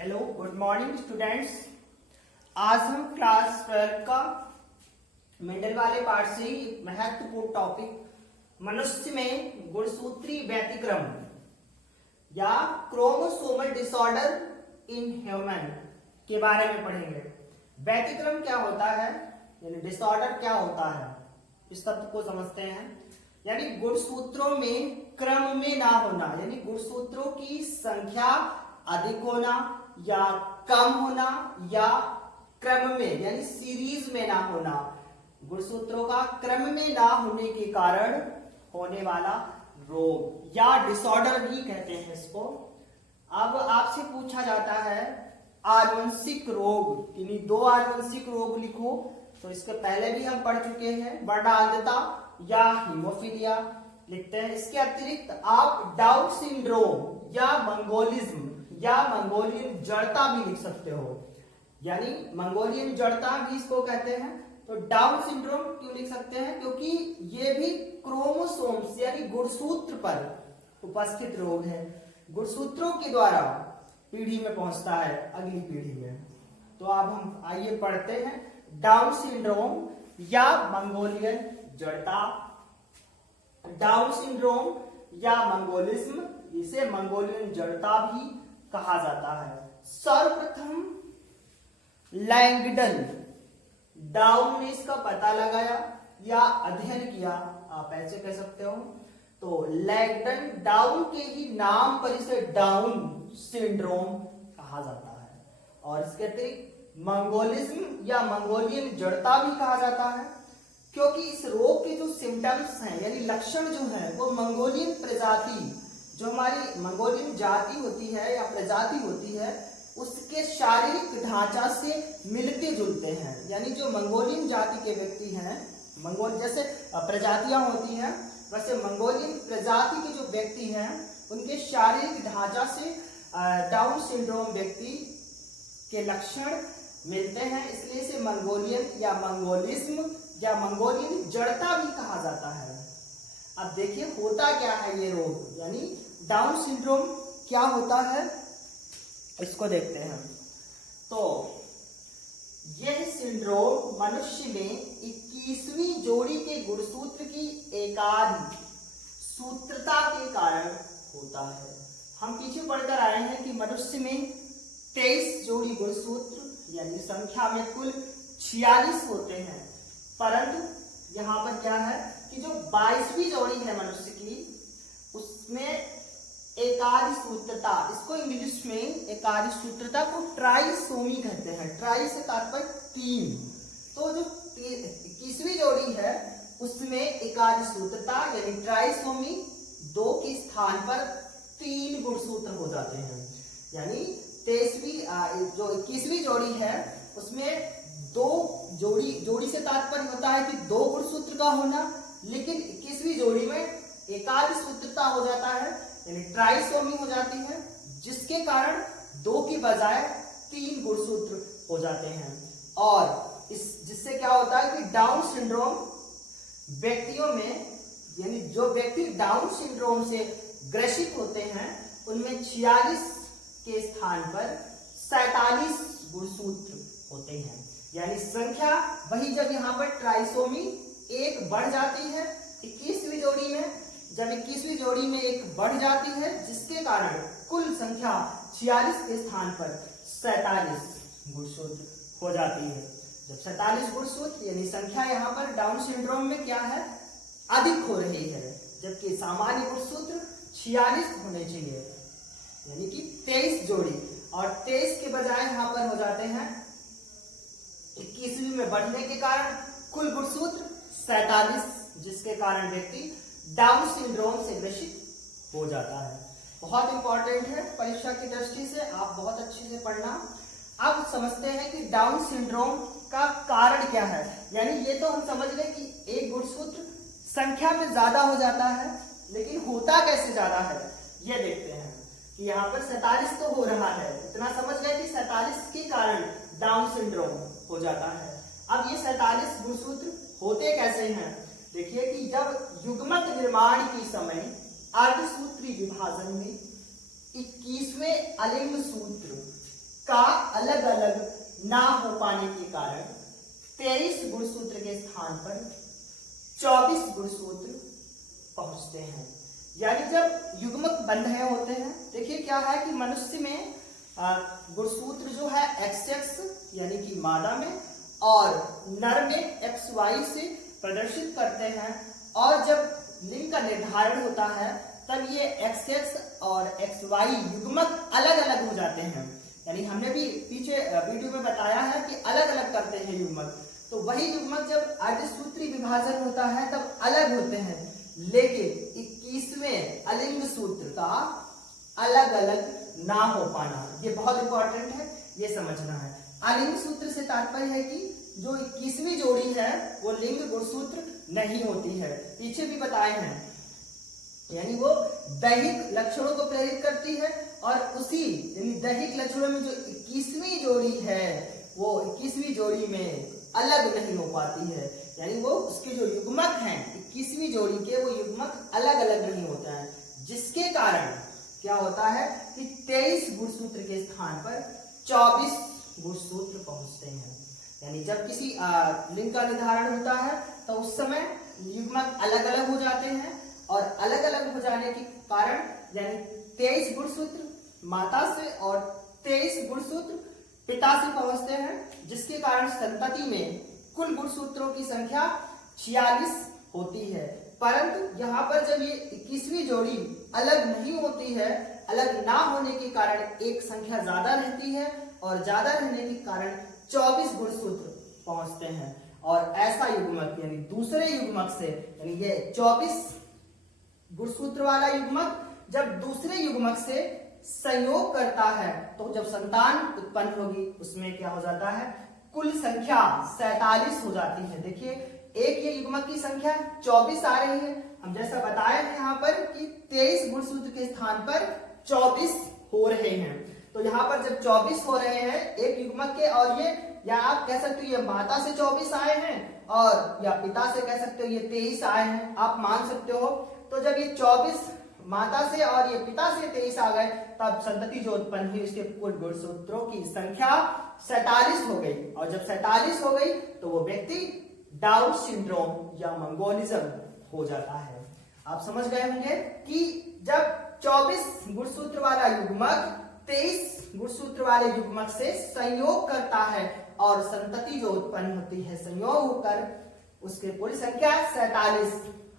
Hello good morning students. आज हम class 12 का मेंडल वाले पार्ट से एक महत्वपूर्ण टॉपिक मनुष्य में गुणसूत्री व्यतिक्रम या क्रोमोसोमल डिसऑर्डर इन ह्यूमन के बारे में पढ़ेंगे। व्यतिक्रम क्या होता है यानी डिसऑर्डर क्या होता है, इस शब्द को समझते हैं। यानी गुणसूत्रों में क्रम में ना होना, यानी गुणसूत्रों की संख्या अधिक होना या कम होना या क्रम में यानी सीरीज में ना होना। गुणसूत्रों का क्रम में ना होने के कारण होने वाला रोग या डिसऑर्डर भी कहते हैं इसको। अब आपसे पूछा जाता है आनुवंशिक रोग, यानी दो आनुवंशिक रोग लिखो, तो इसके पहले भी हम पढ़ चुके हैं, वर्णांधता या हीमोफीलिया लिखते हैं। इसके अतिरिक्त आप डाउन सिंड्रोम या मंगोलिज्म या मंगोलियन जड़ता भी लिख सकते हो, यानी मंगोलियन जड़ता भी इसको कहते हैं। तो डाउन सिंड्रोम क्यों लिख सकते हैं? क्योंकि ये भी क्रोमोसोम्स यानी गुणसूत्र पर उपस्थित रोग है, गुणसूत्रों के द्वारा पीढ़ी में पहुंचता है, अगली पीढ़ी में। तो अब हम आइए पढ़ते हैं डाउन सिंड्रोम या मंगोलियन जड़ता। डाउन सिंड्रोम या मंगोलिज्म, इसे मंगोलियन जड़ता भी कहा जाता है। सर्वप्रथम लैंगडन डाउन ने इसका पता लगाया या अध्ययन किया, आप ऐसे कह सकते हो। तो लैंगडन डाउन के ही नाम पर इसे डाउन सिंड्रोम कहा जाता है। और इसके अतिरिक्त मंगोलिज्म या मंगोलियन जड़ता भी कहा जाता है, क्योंकि इस रोग के जो सिम्टम्स हैं यानी लक्षण जो है वो मंगोलियन प्रजाति, जो हमारी मंगोलियन जाति होती है या प्रजाति होती है, उसके शारीरिक ढांचा से मिलते जुलते हैं। यानी जो मंगोलियन जाति के व्यक्ति हैं, मंगोल जैसे प्रजातियां होती हैं, वैसे मंगोलियन प्रजाति के जो व्यक्ति हैं उनके शारीरिक ढांचा से डाउन सिंड्रोम व्यक्ति के लक्षण मिलते हैं, इसलिए इसे मंगोलियन या मंगोलिज्म या मंगोलियन जड़ता भी कहा जाता है। अब देखिए होता क्या है ये रोग, यानी डाउन सिंड्रोम क्या होता है इसको देखते हैं। तो यह सिंड्रोम मनुष्य में 21वीं जोड़ी के गुणसूत्र की एकाध सूत्रता के कारण होता है। हम पीछे पढ़कर आए हैं कि मनुष्य में 23 जोड़ी गुणसूत्र यानी संख्या में कुल 46 होते हैं, परंतु यहाँ पर क्या है कि जो 22वीं जोड़ी है मनुष्य की, उसमें एकाध सूत्रता, इसको इंग्लिश में एकाध सूत्रता को ट्राइसोमी कहते हैं। ट्राई से तात्पर्य 3। तो जो 21वीं जोड़ी है उसमें एकाध सूत्रता यानी ट्राइसोमी 2 के स्थान पर 3 गुणसूत्र हो जाते हैं। यानी 23वीं जो 21वीं जोड़ी है उसमें 2 जोड़ी से तात्पर्य होता है कि 2 गुणसूत्र का होना, लेकिन 21वीं जोड़ी में एकाध सूत्रता हो जाता है यानी ट्राइसोमी हो जाती है, जिसके कारण 2 की बजाय 3 गुणसूत्र हो जाते हैं। और जिससे क्या होता है कि डाउन सिंड्रोम व्यक्तियों में, यानी जो व्यक्ति डाउन सिंड्रोम से ग्रसित होते हैं उनमें 46 के स्थान पर 47 गुणसूत्र होते हैं। यानी संख्या वही, जब यहाँ पर ट्राइसोमी 1 बढ़ जाती है 21वीं जोड़ी में, जब 21वीं जोड़ी में 1 बढ़ जाती है, जिसके कारण कुल संख्या 46 के स्थान पर 47 गुणसूत्र हो जाती है। जब 47 गुणसूत्र यानी संख्या यहाँ पर डाउन सिंड्रोम में क्या है, अधिक हो रही है, जबकि सामान्य गुणसूत्र 46 होने चाहिए, यानी कि 23 जोड़ी, और 23 के बजाय यहाँ पर हो जाते हैं 21वीं में बढ़ने के कारण कुल गुणसूत्र 47, जिसके कारण व्यक्ति डाउन सिंड्रोम से ग्रसित हो जाता है। बहुत इंपॉर्टेंट है परीक्षा की दृष्टि से, आप बहुत अच्छे से पढ़ना। अब समझते हैं कि डाउन सिंड्रोम का कारण क्या है। यानी ये तो हम समझ गए कि एक गुणसूत्र संख्या में ज्यादा हो जाता है, लेकिन होता कैसे ज्यादा है ये देखते हैं कि यहाँ पर 47 तो हो रहा है, इतना समझ गए कि 47 के कारण डाउन सिंड्रोम हो जाता है। अब ये 47 गुणसूत्र होते कैसे हैं, देखिए कि जब युग्मक निर्माण के समय अर्धसूत्री विभाजन में 21वें अलिंग सूत्र का अलग अलग ना हो पाने के कारण 23 गुणसूत्र के स्थान पर 24 गुणसूत्र पहुंचते हैं। यानी जब युग्मक बन रहे होते हैं, देखिए क्या है कि मनुष्य में गुणसूत्र जो है XX यानी कि मादा में और नर में XY से प्रदर्शित करते हैं, और जब लिंग का निर्धारण होता है तब ये XX और XY युग्मक अलग अलग हो जाते हैं। यानी हमने भी पीछे वीडियो में बताया है कि अलग अलग करते हैं युग्मक, तो वही युग्मक जब अर्धसूत्री विभाजन होता है तब अलग होते हैं, लेकिन 21वें अलिंग सूत्र का अलग अलग ना हो पाना, ये बहुत इंपॉर्टेंट है, ये समझना है। अलिंग सूत्र से तात्पर्य है कि जो 21वीं जोड़ी है वो लिंग गुणसूत्र नहीं होती है, पीछे भी बताए हैं। यानी वो दैहिक लक्षणों को प्रेरित करती है, और उसी यानी दैहिक लक्षणों में जो 21वीं जोड़ी है वो 21वीं जोड़ी में अलग नहीं हो पाती है। यानी वो उसके जो युग्मक हैं 21वीं जोड़ी के, वो युग्मक अलग अलग नहीं होता है, जिसके कारण क्या होता है कि 23 गुणसूत्र के स्थान पर 24 गुणसूत्र पहुंचते हैं। यानी जब किसी लिंग का निर्धारण होता है तो उस समय युग्मक अलग अलग हो जाते हैं, और अलग अलग हो जाने के कारण यानी 23 गुणसूत्र माता से और 23 गुणसूत्र पिता से पहुंचते हैं, जिसके कारण संतति में कुल गुणसूत्रों की संख्या 46 होती है। परंतु यहाँ पर जब ये 21वीं जोड़ी अलग नहीं होती है, अलग ना होने के कारण एक संख्या ज्यादा रहती है, और ज्यादा रहने के कारण 24 गुणसूत्र पहुंचते हैं। और ऐसा युग्मक यानी दूसरे युग्मक से, यानी ये 24 गुणसूत्र वाला युग्मक जब दूसरे युग्मक से संयोग करता है तो जब संतान उत्पन्न होगी उसमें क्या हो जाता है, कुल संख्या 47 हो जाती है। देखिए एक ये युग्मक की संख्या 24 आ रही है, हम जैसा बताए थे यहाँ पर कि 23 गुणसूत्र के स्थान पर 24 हो रहे हैं। तो यहाँ पर जब 24 हो रहे हैं एक युग्मक के, और ये या आप कह सकते हो ये माता से 24 आए हैं, और या पिता से कह सकते हो ये 23 आए हैं, आप मान सकते हो। तो जब ये 24 माता से और ये पिता से 23 आ गए, तब संतति जो उत्पन्न हुई उसके कुल गुणसूत्रों की संख्या 47 हो गई, और जब 47 हो गई तो वो व्यक्ति डाउन सिंड्रोम या मंगोलिज्म हो जाता है। आप समझ गए होंगे कि जब 24 गुणसूत्र वाला युग्मक 23 गुणसूत्र वाले युग्मक से संयोग करता है और संतति जो उत्पन्न होती है संयोग होकर उसके कुल संख्या 47।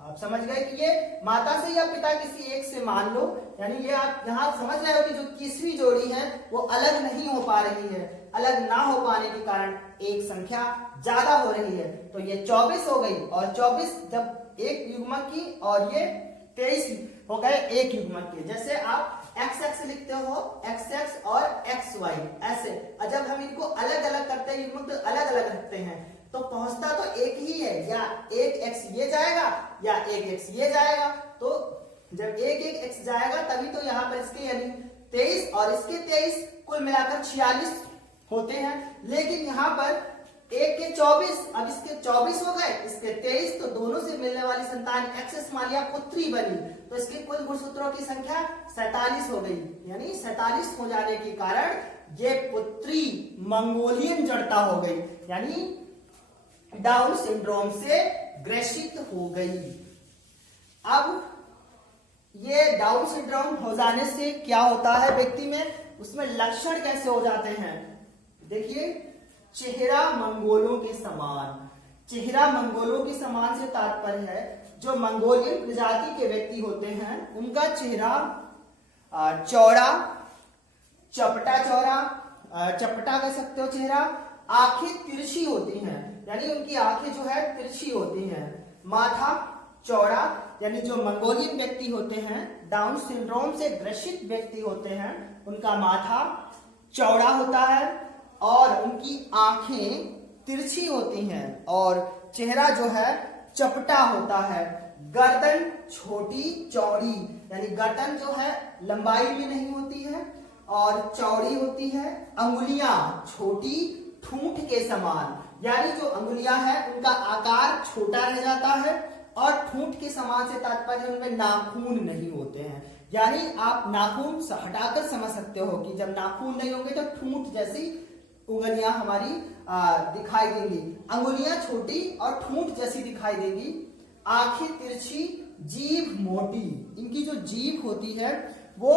आप समझ गए कि ये माता से या पिता किसी एक से मान लो, यानी ये आप यहाँ समझ रहे हो कि जो 21वीं जोड़ी है वो अलग नहीं हो पा रही है, अलग ना हो पाने के कारण एक संख्या ज्यादा हो रही है। तो ये 24 हो गई, और 24 जब एक युग्मक की और ये 23 हो गए एक युग्मक के। जैसे आप XX लिखते हो, XX और XY ऐसे, और जब हम इनको अलग अलग करते हैं युग्मक तो अलग अलग रखते हैं, तो पहुंचता तो एक ही है, या एक X ये जाएगा या एक X ये जाएगा। तो जब एक X जाएगा तभी तो यहाँ पर इसके यानी 23 और इसके 23 कुल मिलाकर 46 होते हैं। लेकिन यहाँ पर एक के 24, अब इसके 24 हो गए, इसके 23, तो दोनों से मिलने वाली संतान एक्सेस मालिया पुत्री बनी, तो इसके कुल गुणसूत्रों की संख्या 47 हो गई। यानी 47 हो जाने के कारण ये पुत्री मंगोलियन जड़ता हो गई, यानी डाउन सिंड्रोम से ग्रसित हो गई। अब ये डाउन सिंड्रोम हो जाने से क्या होता है व्यक्ति में, उसमें लक्षण कैसे हो जाते हैं। देखिए चेहरा मंगोलों के समान, चेहरा मंगोलों के समान से तात्पर्य है जो मंगोलियन प्रजाति के व्यक्ति होते हैं उनका चेहरा चौड़ा, चपटा चौड़ा, चपटा कह सकते हो चेहरा, आंखें तिरछी होती हैं, यानी उनकी आंखें जो है तिरछी होती हैं, माथा चौड़ा, यानी जो मंगोलियन व्यक्ति होते हैं डाउन सिंड्रोम से ग्रसित व्यक्ति होते हैं उनका माथा चौड़ा होता है और उनकी आंखें तिरछी होती हैं और चेहरा जो है चपटा होता है। गर्दन छोटी चौड़ी, यानी गर्दन जो है लंबाई में नहीं होती है और चौड़ी होती है। अंगुलियां छोटी ठूंठ के समान, यानी जो अंगुलियां हैं उनका आकार छोटा रह जाता है और ठूंठ के समान से तात्पर्य उनमें नाखून नहीं होते हैं, यानी आप नाखून हटाकर समझ सकते हो कि जब नाखून नहीं होंगे तो ठूंठ जैसी उंगलियां हमारी दिखाई देंगी, अंगुलियां छोटी और ठूंठ जैसी दिखाई देंगी, आंखें तिरछी, जीभ मोटी। इनकी जो जीभ होती है वो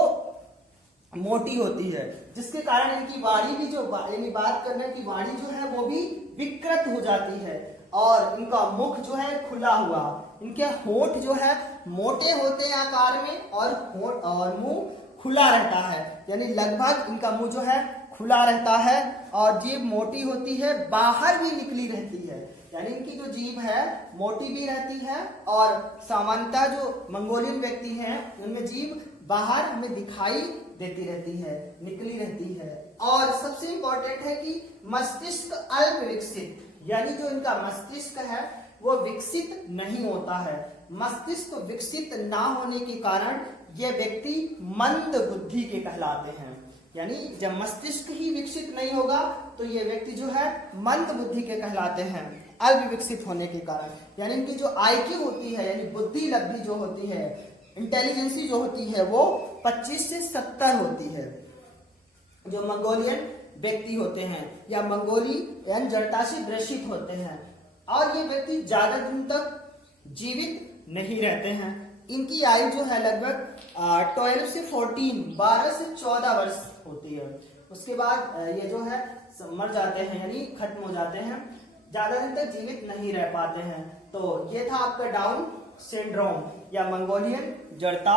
मोटी होती है, जिसके कारण इनकी वाणी भी जो यानी बात करने की वाणी जो है वो भी विकृत हो जाती है, और इनका मुख जो है खुला हुआ, इनके होंठ जो है मोटे होते हैं आकार में, और मुंह खुला रहता है, यानी लगभग इनका मुंह जो है खुला रहता है, और जीभ मोटी होती है, बाहर भी निकली रहती है, यानी इनकी जो जीभ है मोटी भी रहती है, और सामान्यतः जो मंगोलियन व्यक्ति हैं उनमें जीभ बाहर हमें दिखाई देती रहती है, निकली रहती है। और सबसे इंपॉर्टेंट है कि मस्तिष्क अल्प विकसित, यानी जो इनका मस्तिष्क है वो विकसित नहीं होता है। मस्तिष्क विकसित ना होने के कारण ये व्यक्ति मंद बुद्धि के कहलाते हैं, यानी जब मस्तिष्क ही विकसित नहीं होगा तो ये व्यक्ति जो है मंद बुद्धि के कहलाते हैं, अल्प विकसित होने के कारण। यानी इनकी जो IQ होती है, यानी बुद्धि लब्धि जो होती है, इंटेलिजेंसी जो होती है वो 25 से 70 होती है। जो मंगोलियन व्यक्ति होते हैं या मंगोलियन जड़ता से ग्रसित होते हैं, और ये व्यक्ति ज्यादा दिन तक जीवित नहीं रहते हैं। इनकी आयु जो है लगभग 12 से 14 वर्ष होती है। उसके बाद ये जो है मर जाते हैं, यानी खत्म हो जाते हैं, ज्यादा दिन तक जीवित नहीं रह पाते हैं। तो ये था आपका डाउन सिंड्रोम या मंगोलियन जड़ता